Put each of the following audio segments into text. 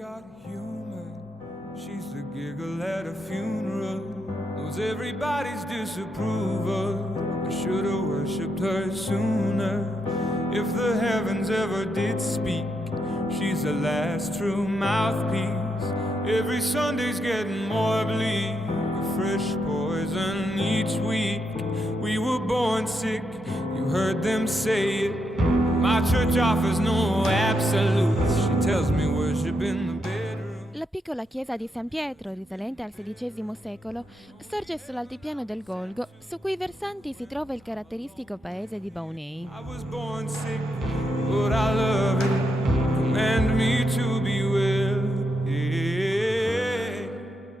got humor. She's the giggle at a funeral. Knows everybody's disapproval. I should have worshipped her sooner. If the heavens ever did speak, she's the last true mouthpiece. Every Sunday's getting more bleak. A fresh poison each week. We were born sick, you heard them say it. My church offers no absolutes. She tells me worship in the bedroom. La piccola chiesa di San Pietro, risalente al XVI secolo, sorge sull'altipiano del Golgo, su cui versanti si trova il caratteristico paese di Baunei. I was born sick, but I love it. Command me to be well. Yeah.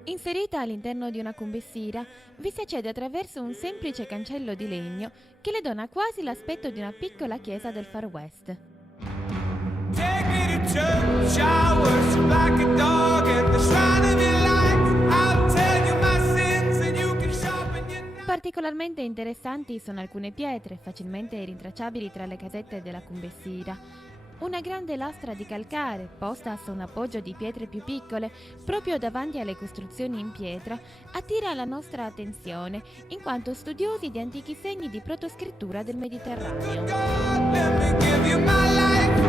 Inserita all'interno di una cumbessira, vi si accede attraverso un semplice cancello di legno che le dona quasi l'aspetto di una piccola chiesa del Far West. Take me to church, I worship like a dog at the shrine of your light. I'll tell you my sins and you can sharpen your knife. Particolarmente interessanti sono alcune pietre, facilmente rintracciabili tra le casette della cumbessira. Una grande lastra di calcare, posta su un appoggio di pietre più piccole, proprio davanti alle costruzioni in pietra, attira la nostra attenzione, in quanto studiosi di antichi segni di protoscrittura del Mediterraneo. God, let me give you my life.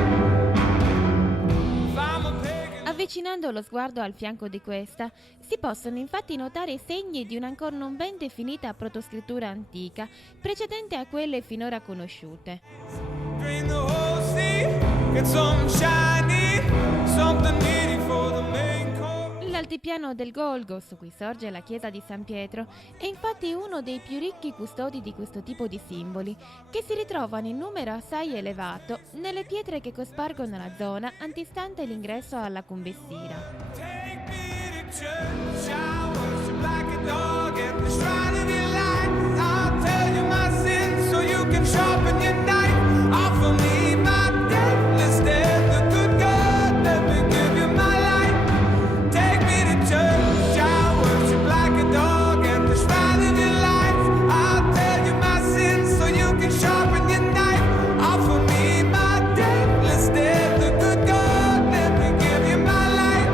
If I'm a pagan. Avvicinando lo sguardo al fianco di questa, si possono infatti notare segni di una ancora non ben definita protoscrittura antica, precedente a quelle finora conosciute. Drain the whole sea, get some shiny, something needy for the main course. L'altipiano del Golgo, su cui sorge la chiesa di San Pietro, è infatti uno dei più ricchi custodi di questo tipo di simboli, che si ritrovano in numero assai elevato nelle pietre che cospargono la zona antistante l'ingresso alla cumbessira. Take me to church, I worship like a dog at the shrine of your light. I'll tell you my sins so you can sharpen your knife. Offer me my death instead, the good God, let me give you my life. Take me to church, I worship like a dog at the shrine of your life. I'll tell you my sins so you can sharpen your knife. Offer me my death instead, the good God, let me give you my life.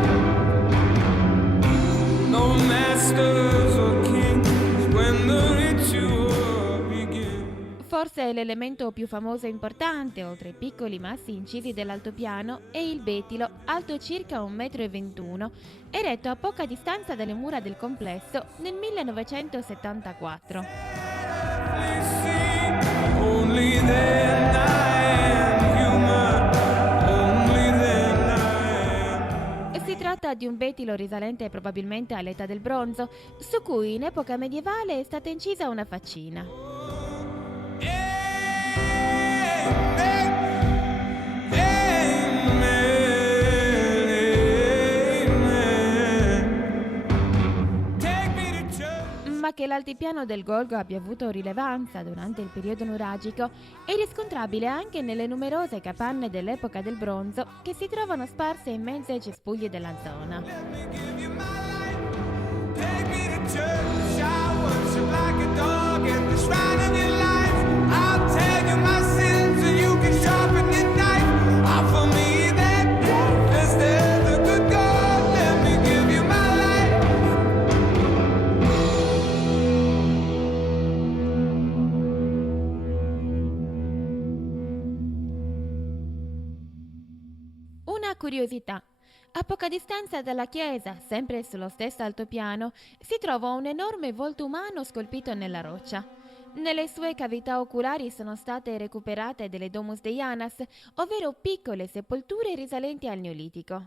No masters or kings when the ritual begins. Forse l'elemento più famoso e importante, oltre ai piccoli massi incisi dell'altopiano, è il betilo, alto circa 1,21 m, eretto a poca distanza dalle mura del complesso nel 1974. Only then I am human. Only then I am. Si tratta di un betilo risalente probabilmente all'età del bronzo, su cui in epoca medievale è stata incisa una faccina. Ma che l'altipiano del Golgo abbia avuto rilevanza durante il periodo nuragico è riscontrabile anche nelle numerose capanne dell'epoca del bronzo che si trovano sparse in mezzo ai cespugli della zona. Una curiosità. A poca distanza dalla chiesa, sempre sullo stesso altopiano, si trova un enorme volto umano scolpito nella roccia. Nelle sue cavità oculari sono state recuperate delle Domus Deianas, ovvero piccole sepolture risalenti al Neolitico.